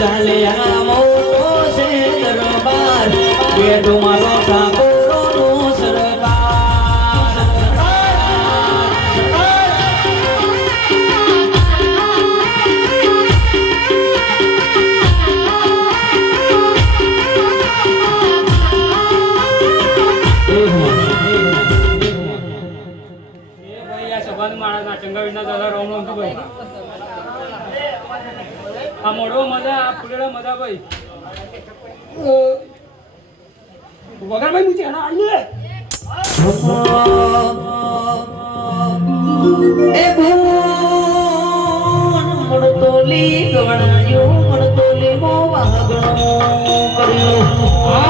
જાણે આ મોટો વિના દાદા રોમ રોમ ભાઈ આ મોડો મજા આ ફૂલેડો મજા ભાઈ. વગર ભાઈ મૂકી એના આવીએ એ ભૂણ મણતોલી ગવણાયો મણતોલી મો વાગણો કર્યો.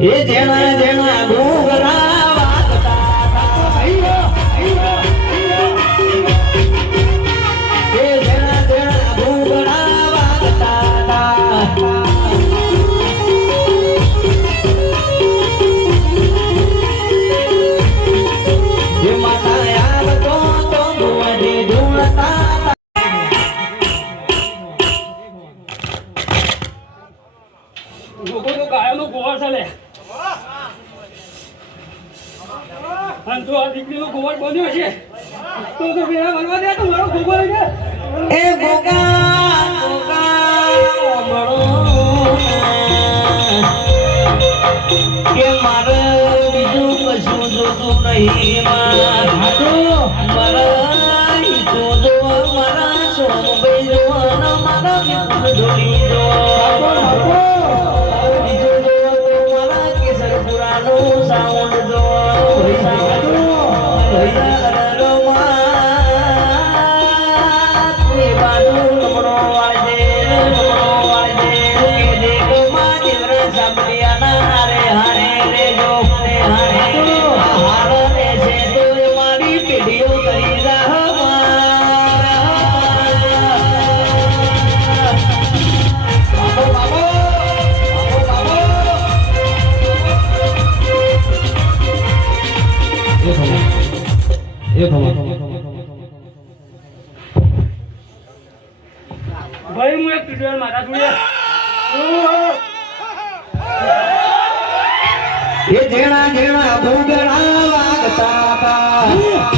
એ જેણા જેણા વાગતા તા તા લોકો તો ગાયો ગોળ ચાલે અને તો આ દીકરીનો ગોવાર બન્યો છે. તો તો પેલા બનવા દે તો મારો ગોબર છે. એ ગોગા ગોગા. ઓમળો કે મારે બીજું કશું જોતું નહીં માર. મારે જો મારા સોમભાઈ જો અને મારા ઢોલી જો ભાઈ હું એક ટ્યુટોરિયલ મારા જોડે એ જેણા જેણા ભૂગળા વાગતા